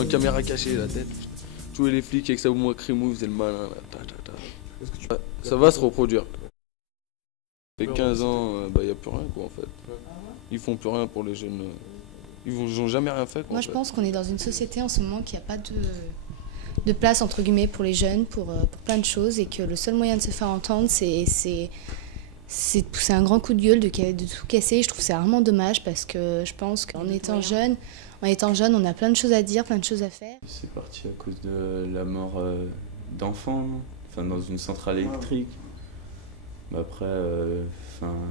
en caméra cachée la tête. Jouer les flics avec sa moi crémou, faisait le malin là. Ça va se reproduire. Et 15 ans, bah y a plus rien quoi en fait. Ils font plus rien pour les jeunes. Ils ont jamais rien fait quoi. Moi je pense qu'on est dans une société en ce moment qui n'a pas de place entre guillemets pour les jeunes, pour plein de choses, et que le seul moyen de se faire entendre c'est de pousser un grand coup de gueule, de tout casser. Je trouve que c'est vraiment dommage parce que je pense qu'en étant jeune, on a plein de choses à dire, plein de choses à faire. C'est parti à cause de la mort d'enfants, enfin dans une centrale électrique. Bah après,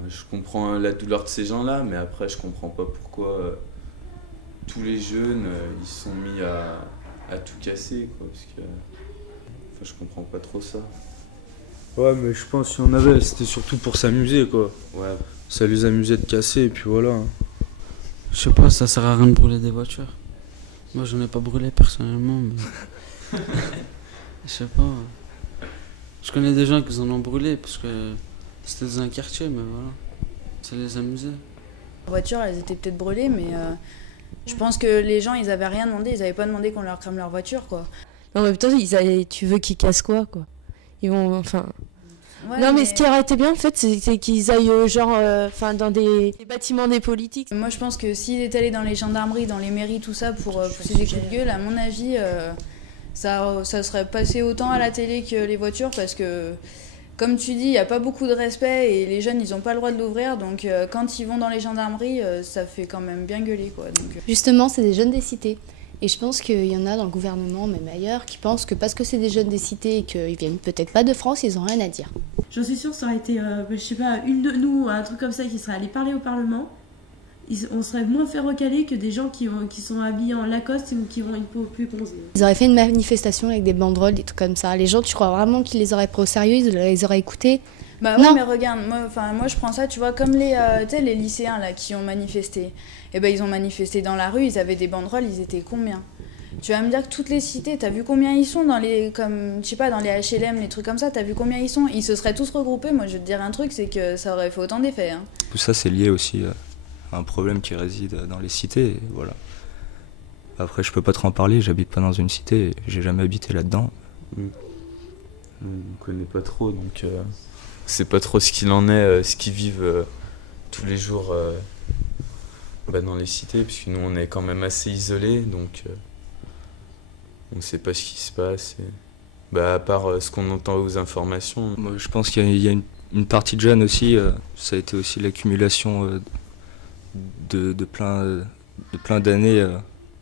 je comprends la douleur de ces gens-là, mais après je comprends pas pourquoi tous les jeunes ils se sont mis à tout casser, quoi, parce que je comprends pas trop ça. Ouais, mais je pense qu'il y en avait, c'était surtout pour s'amuser quoi. Ouais. Ça les amusait de casser et puis voilà. Je sais pas, ça sert à rien de brûler des voitures. Moi j'en ai pas brûlé personnellement, mais. Je sais pas. Je connais des gens qui en ont brûlé parce que c'était dans un quartier, mais voilà. Ça les amusait. Les voitures, elles étaient peut-être brûlées, mais je pense que les gens, ils avaient rien demandé. Ils avaient pas demandé qu'on leur crame leur voiture, quoi. En même temps, tu veux qu'ils cassent quoi. Ils vont, enfin. Ouais, non, mais ce qui aurait été bien, en fait, c'est qu'ils aillent, dans des bâtiments des politiques. Moi, je pense que s'ils étaient allés dans les gendarmeries, dans les mairies, tout ça, pour pousser des coups de gueule, à mon avis, ça serait passé autant à la télé que les voitures, parce que, comme tu dis, il n'y a pas beaucoup de respect et les jeunes, ils n'ont pas le droit de l'ouvrir. Donc, quand ils vont dans les gendarmeries, ça fait quand même bien gueuler, quoi. Donc, Justement, c'est des jeunes des cités. Et je pense qu'il y en a dans le gouvernement, même ailleurs, qui pensent que parce que c'est des jeunes des cités et qu'ils viennent peut-être pas de France, ils n'ont rien à dire. J'en suis sûre, ça aurait été, je sais pas, une de nous, un truc comme ça, qui serait allé parler au Parlement. On serait moins fait recaler que des gens qui sont habillés en Lacoste ou qui vont une peau plus bronzée. Ils auraient fait une manifestation avec des banderoles, des trucs comme ça. Les gens, tu crois vraiment qu'ils les auraient pris au sérieux, ils les auraient écoutés? bah ouais, mais regarde, moi je prends ça, tu vois, comme les lycéens là, qui ont manifesté. Et ben ils ont manifesté dans la rue, ils avaient des banderoles, ils étaient combien? Tu vas me dire que toutes les cités, t'as vu combien ils sont dans les, comme, je sais pas, dans les HLM, les trucs comme ça, t'as vu combien ils sont? Ils se seraient tous regroupés, moi je vais te dire un truc, c'est que ça aurait fait autant d'effets. Hein. Tout ça c'est lié aussi à un problème qui réside dans les cités, et voilà. Après je peux pas trop en parler, j'habite pas dans une cité, j'ai jamais habité là-dedans. On connaît pas trop, donc c'est pas trop ce qu'il en est, ce qu'ils vivent tous les jours dans les cités, puisque nous on est quand même assez isolés, donc on sait pas ce qui se passe. À part ce qu'on entend aux informations. Moi, je pense qu'il y a une partie de jeunes aussi, ça a été aussi l'accumulation de plein d'années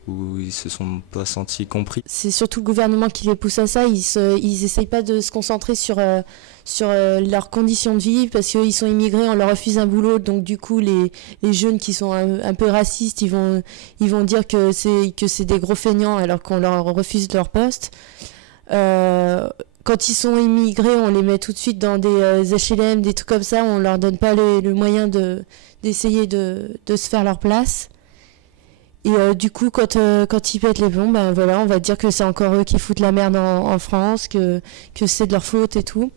où ils se sont pas sentis compris. C'est surtout le gouvernement qui les pousse à ça. Ils essayent pas de se concentrer sur leurs conditions de vie parce qu'ils sont immigrés, on leur refuse un boulot. Donc du coup, les jeunes qui sont un peu racistes, ils vont dire que c'est des gros feignants alors qu'on leur refuse leur poste. Quand ils sont immigrés, on les met tout de suite dans des HLM, des trucs comme ça. On leur donne pas le moyen d'essayer de se faire leur place. Et du coup, quand ils pètent les plombs, voilà, on va dire que c'est encore eux qui foutent la merde en France, que c'est de leur faute et tout.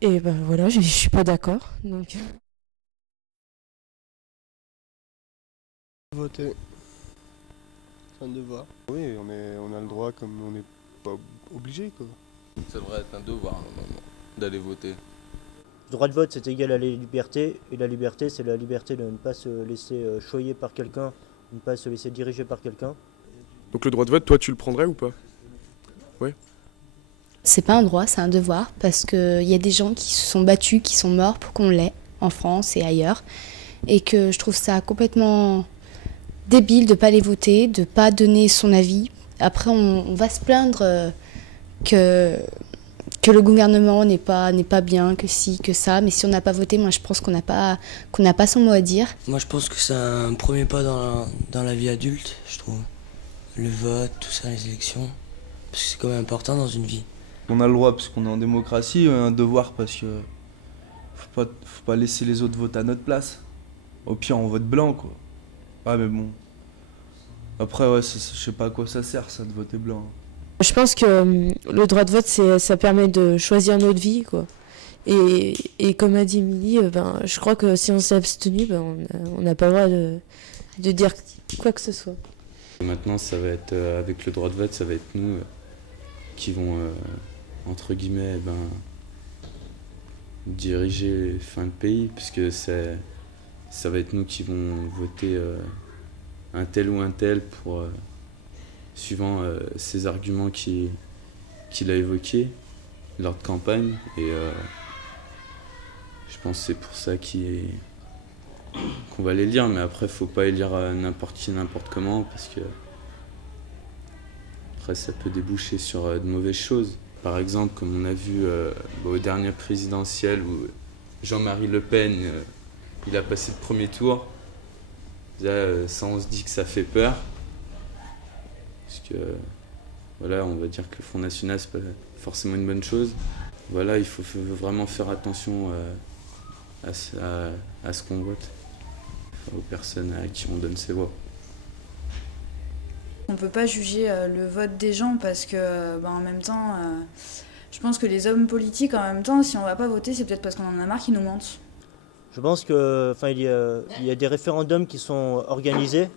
Et voilà, je suis pas d'accord. Donc... Voter. C'est un devoir. Oui, on a le droit comme on n'est pas obligé, quoi. Ça devrait être un devoir normalement d'aller voter. Le droit de vote, c'est égal à la liberté, et la liberté, c'est la liberté de ne pas se laisser choyer par quelqu'un, de ne pas se laisser diriger par quelqu'un. Donc le droit de vote, toi, tu le prendrais ou pas? Ouais. C'est pas un droit, c'est un devoir, parce qu'il y a des gens qui se sont battus, qui sont morts pour qu'on l'ait, en France et ailleurs, et que je trouve ça complètement débile de pas les voter, de pas donner son avis. Après, on va se plaindre que le gouvernement n'est pas bien, que si, que ça, mais si on n'a pas voté, moi je pense qu'on n'a pas son mot à dire. Moi je pense que c'est un premier pas dans la vie adulte, je trouve. Le vote, tout ça, les élections, parce que c'est quand même important dans une vie. On a le droit parce qu'on est en démocratie, un devoir parce que faut pas laisser les autres voter à notre place. Au pire on vote blanc quoi. Ouais mais bon. Après ouais, je sais pas à quoi ça sert ça de voter blanc. Je pense que le droit de vote, ça permet de choisir notre vie, quoi. Et comme a dit Émilie, je crois que si on s'est abstenu, on n'a pas le droit de dire quoi que ce soit. Maintenant, ça va être, avec le droit de vote, ça va être nous qui vont, entre guillemets, diriger le pays, puisque ça va être nous qui vont voter un tel ou un tel pour, suivant ces arguments qu'il a évoqués lors de campagne. Et je pense que c'est pour ça qu'on va les lire, mais après, faut pas les lire n'importe qui, n'importe comment, parce que après, ça peut déboucher sur de mauvaises choses. Par exemple, comme on a vu aux dernières présidentielles où Jean-Marie Le Pen, il a passé le premier tour. Là, ça, on se dit que ça fait peur. Parce que, voilà, on va dire que le Front National, c'est pas forcément une bonne chose. Voilà, il faut vraiment faire attention à ce qu'on vote, aux personnes à qui on donne ses voix. On peut pas juger le vote des gens parce que, en même temps, je pense que les hommes politiques, en même temps, si on va pas voter, c'est peut-être parce qu'on en a marre qu'ils nous mentent. Je pense que, il y a des référendums qui sont organisés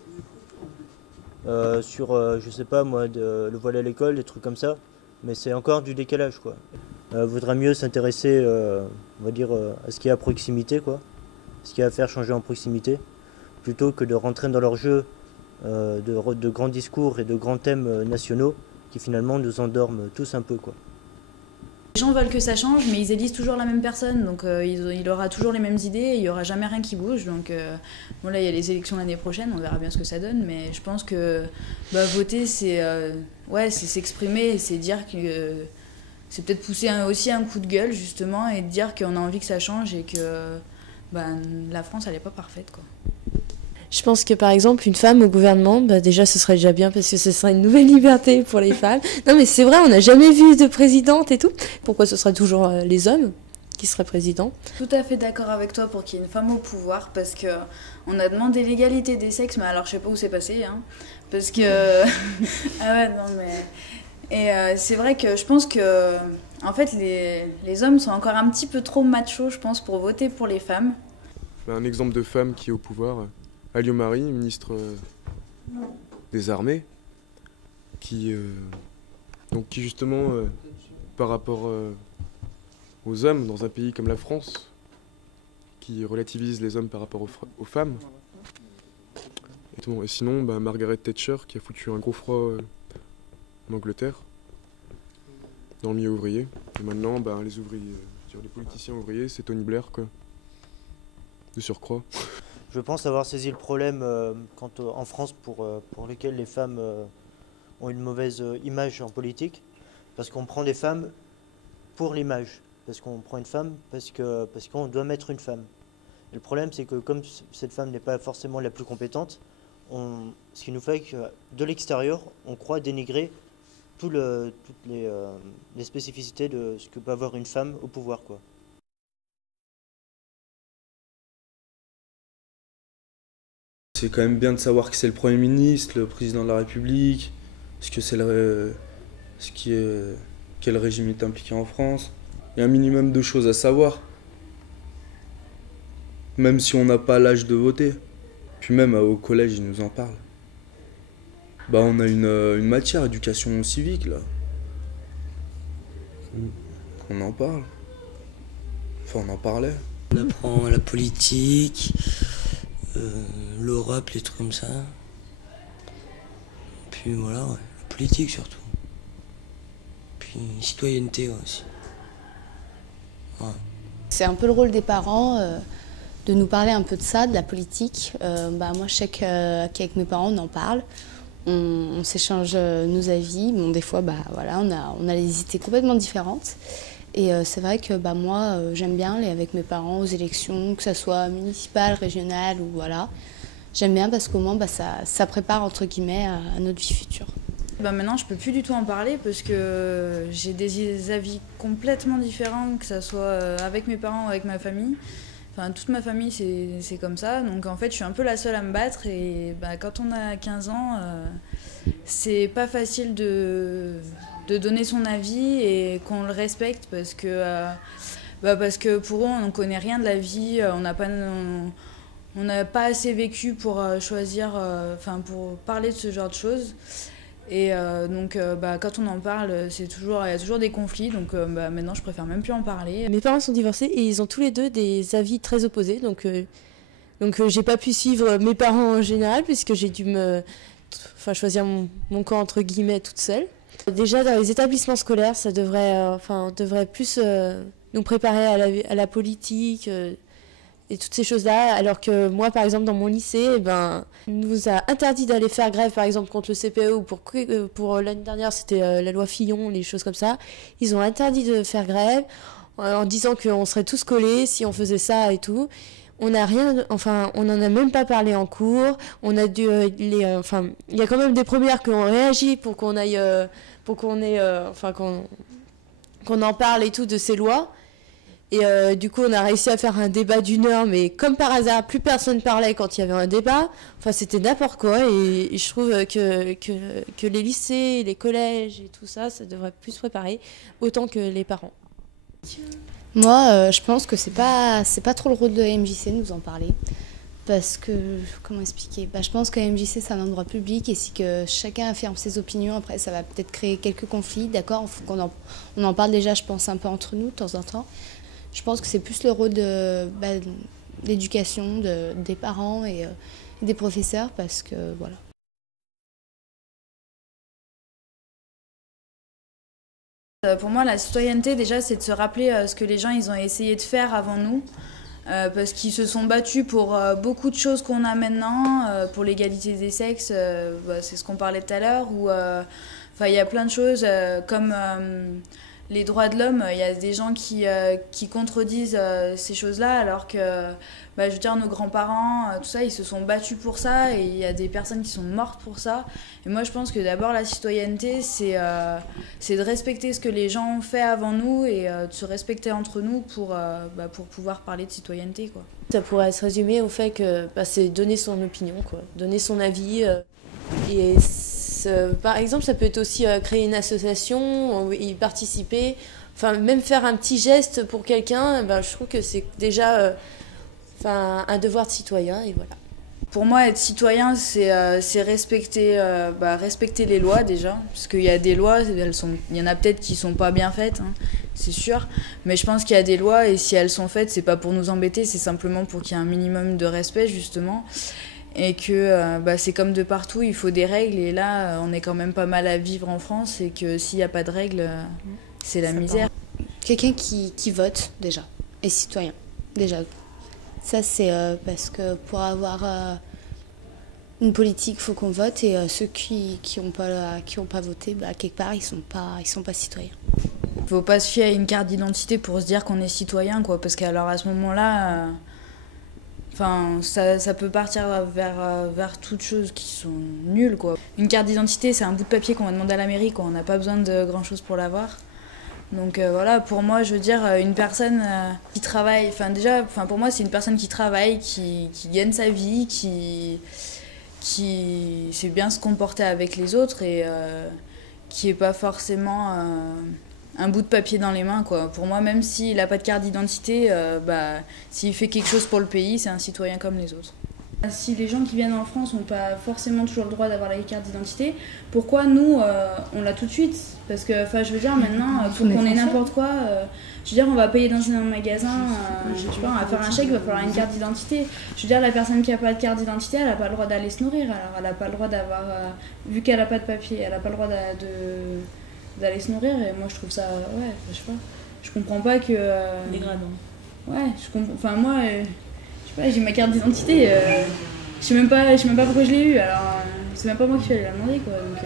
sur, je sais pas moi, le voile à l'école, des trucs comme ça, mais c'est encore du décalage, quoi. Vaudrait mieux s'intéresser, on va dire, à ce qui est à proximité, quoi, ce qui est à faire changer en proximité, plutôt que de rentrer dans leur jeu de grands discours et de grands thèmes nationaux qui finalement nous endorment tous un peu, quoi. Les gens veulent que ça change, mais ils élisent toujours la même personne, donc il aura toujours les mêmes idées et il n'y aura jamais rien qui bouge. Donc bon, là, il y a les élections l'année prochaine, on verra bien ce que ça donne, mais je pense que voter, c'est s'exprimer, c'est dire que c'est peut-être pousser aussi un coup de gueule, justement, et dire qu'on a envie que ça change et que la France, elle n'est pas parfaite, quoi. Je pense que par exemple, une femme au gouvernement, déjà ce serait déjà bien parce que ce serait une nouvelle liberté pour les femmes. Non mais c'est vrai, on n'a jamais vu de présidente et tout. Pourquoi ce serait toujours les hommes qui seraient présidents? Tout à fait d'accord avec toi pour qu'il y ait une femme au pouvoir parce que on a demandé l'égalité des sexes, mais alors je sais pas où c'est passé, hein, parce que ah ouais non mais et c'est vrai que je pense que en fait les hommes sont encore un petit peu trop machos, je pense, pour voter pour les femmes. Un exemple de femme qui est au pouvoir. Alliot-Marie, ministre des Armées, qui justement, par rapport aux hommes dans un pays comme la France, qui relativise les hommes par rapport aux femmes. Et sinon, Margaret Thatcher, qui a foutu un gros froid en Angleterre, dans le milieu ouvrier. Et maintenant, les ouvriers, les politiciens ouvriers, c'est Tony Blair, quoi, de surcroît. Je pense avoir saisi le problème en France pour lequel les femmes ont une mauvaise image en politique, parce qu'on prend des femmes pour l'image, parce qu'on prend une femme parce qu'on doit mettre une femme. Et le problème, c'est que comme cette femme n'est pas forcément la plus compétente, ce qui nous fait que de l'extérieur, on croit dénigrer toutes les spécificités de ce que peut avoir une femme au pouvoir, quoi. C'est quand même bien de savoir que c'est le Premier ministre, le Président de la République, parce que c'est quel régime est impliqué en France. Il y a un minimum de choses à savoir, même si on n'a pas l'âge de voter. Puis même au collège, ils nous en parlent. On a une matière, éducation civique, là. On en parle. Enfin, on en parlait. On apprend la politique, l'Europe, les trucs comme ça. Puis voilà, la politique surtout. Puis citoyenneté aussi. Ouais. C'est un peu le rôle des parents de nous parler un peu de ça, de la politique. Moi, je sais qu'avec mes parents, on en parle. On s'échange nos avis. Bon, des fois, voilà, on a des idées complètement différentes. Et c'est vrai que moi, j'aime bien aller avec mes parents aux élections, que ce soit municipales, régionales ou voilà. J'aime bien parce qu'au moins, ça prépare, entre guillemets, à notre vie future. Maintenant, je peux plus du tout en parler parce que j'ai des avis complètement différents, que ce soit avec mes parents ou avec ma famille. Enfin, toute ma famille, c'est comme ça. Donc, en fait, je suis un peu la seule à me battre. Et quand on a 15 ans, c'est pas facile de donner son avis et qu'on le respecte parce que pour eux, on ne connaît rien de la vie. On n'a pas... On n'a pas assez vécu pour choisir, pour parler de ce genre de choses. Et donc, quand on en parle, il y a toujours des conflits. Donc, maintenant, je préfère même plus en parler. Mes parents sont divorcés et ils ont tous les deux des avis très opposés. Donc, j'ai pas pu suivre mes parents en général puisque j'ai dû choisir mon camp entre guillemets toute seule. Déjà, dans les établissements scolaires, ça on devrait plus nous préparer à la politique. Et toutes ces choses-là, alors que moi, par exemple, dans mon lycée, on nous a interdit d'aller faire grève, par exemple, contre le CPE, ou pour l'année dernière, c'était la loi Fillon, les choses comme ça. Ils ont interdit de faire grève en disant qu'on serait tous collés si on faisait ça et tout. On n'en a même pas parlé en cours. On a dû il y a quand même des premières qui ont réagi pour qu'on aille, qu'on en parle et tout de ces lois. Et du coup, on a réussi à faire un débat d'1 heure, mais comme par hasard, plus personne parlait quand il y avait un débat. Enfin, c'était n'importe quoi. Et je trouve que les lycées, les collèges et tout ça, ça devrait plus se préparer, autant que les parents. Moi, je pense que c'est pas trop le rôle de la MJC de nous en parler. Parce que, comment expliquer ? Je pense que la MJC, c'est un endroit public et si que chacun affirme ses opinions, après, ça va peut-être créer quelques conflits. D'accord ? On en parle déjà, je pense, un peu entre nous, de temps en temps. Je pense que c'est plus le rôle de l'éducation des parents et des professeurs parce que voilà. Pour moi, la citoyenneté, déjà, c'est de se rappeler ce que les gens ils ont essayé de faire avant nous. Parce qu'ils se sont battus pour beaucoup de choses qu'on a maintenant, pour l'égalité des sexes, c'est ce qu'on parlait tout à l'heure, ou il y a plein de choses comme les droits de l'homme, il y a des gens qui contredisent ces choses-là, alors que, je veux dire, nos grands-parents, tout ça, ils se sont battus pour ça, et il y a des personnes qui sont mortes pour ça. Et moi, je pense que d'abord, la citoyenneté, c'est de respecter ce que les gens ont fait avant nous, et de se respecter entre nous pour pouvoir parler de citoyenneté, quoi. Ça pourrait se résumer au fait que c'est donner son opinion, quoi, donner son avis, et par exemple, ça peut être aussi créer une association, y participer, même faire un petit geste pour quelqu'un, je trouve que c'est déjà un devoir de citoyen, et voilà. Pour moi, être citoyen, c'est respecter les lois déjà, parce qu'il y a des lois, il y en a peut-être qui sont pas bien faites, hein, c'est sûr, mais je pense qu'il y a des lois et si elles sont faites, c'est pas pour nous embêter, c'est simplement pour qu'il y ait un minimum de respect justement. Et que c'est comme de partout, il faut des règles, et là, on est quand même pas mal à vivre en France, et que s'il n'y a pas de règles, c'est la misère. Quelqu'un qui vote, déjà, est citoyen, déjà. Ça, c'est parce que pour avoir une politique, il faut qu'on vote, et ceux qui n'ont pas voté, quelque part, ils sont pas citoyens. Il ne faut pas se fier à une carte d'identité pour se dire qu'on est citoyen, quoi, parce qu'alors à ce moment-là... ça peut partir vers toutes choses qui sont nulles, quoi. Une carte d'identité, c'est un bout de papier qu'on va demander à la mairie, quoi. On n'a pas besoin de grand-chose pour l'avoir. Donc voilà, pour moi, je veux dire, une personne qui travaille... pour moi, c'est une personne qui travaille, qui gagne sa vie, qui sait bien se comporter avec les autres et qui n'est pas forcément... un bout de papier dans les mains, quoi. Pour moi, même s'il n'a pas de carte d'identité, s'il fait quelque chose pour le pays, c'est un citoyen comme les autres. Si les gens qui viennent en France n'ont pas forcément toujours le droit d'avoir la carte d'identité, pourquoi nous, on l'a tout de suite ? Parce que, je veux dire, maintenant, pour qu'on ait n'importe quoi, je veux dire, on va payer dans un magasin, je sais pas, on va faire un chèque, il va falloir une carte d'identité. Je veux dire, la personne qui n'a pas de carte d'identité, elle n'a pas le droit d'aller se nourrir, alors elle n'a pas le droit d'avoir, vu qu'elle n'a pas de papier, elle n'a pas le droit d'aller se nourrir, et moi je trouve ça, je sais pas, je comprends pas que... dégradant. Ouais, moi, je sais pas, j'ai ma carte d'identité, je sais même pas pourquoi je l'ai eu, alors c'est même pas moi qui suis allée la demander, quoi, donc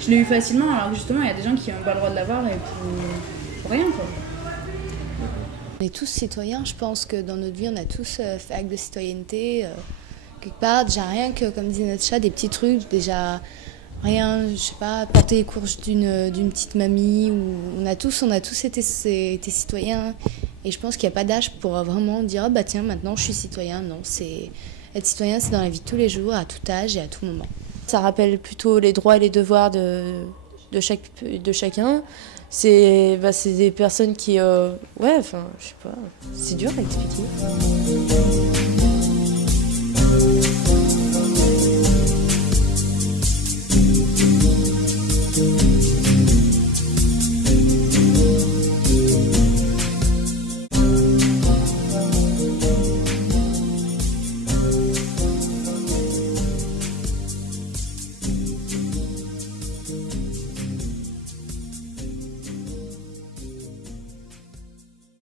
je l'ai eu facilement, alors que justement il y a des gens qui n'ont pas le droit de l'avoir, et pour rien, quoi. On est tous citoyens, je pense que dans notre vie on a tous fait acte de citoyenneté, quelque part, déjà rien que, comme disait notre chat, des petits trucs, déjà... Rien, je sais pas, porter les courges d'une petite mamie, ou on a tous été citoyens, et je pense qu'il n'y a pas d'âge pour vraiment dire tiens, maintenant je suis citoyen. Non, être citoyen, c'est dans la vie de tous les jours, à tout âge et à tout moment. Ça rappelle plutôt les droits et les devoirs de chacun. C'est des personnes qui je sais pas, c'est dur à expliquer.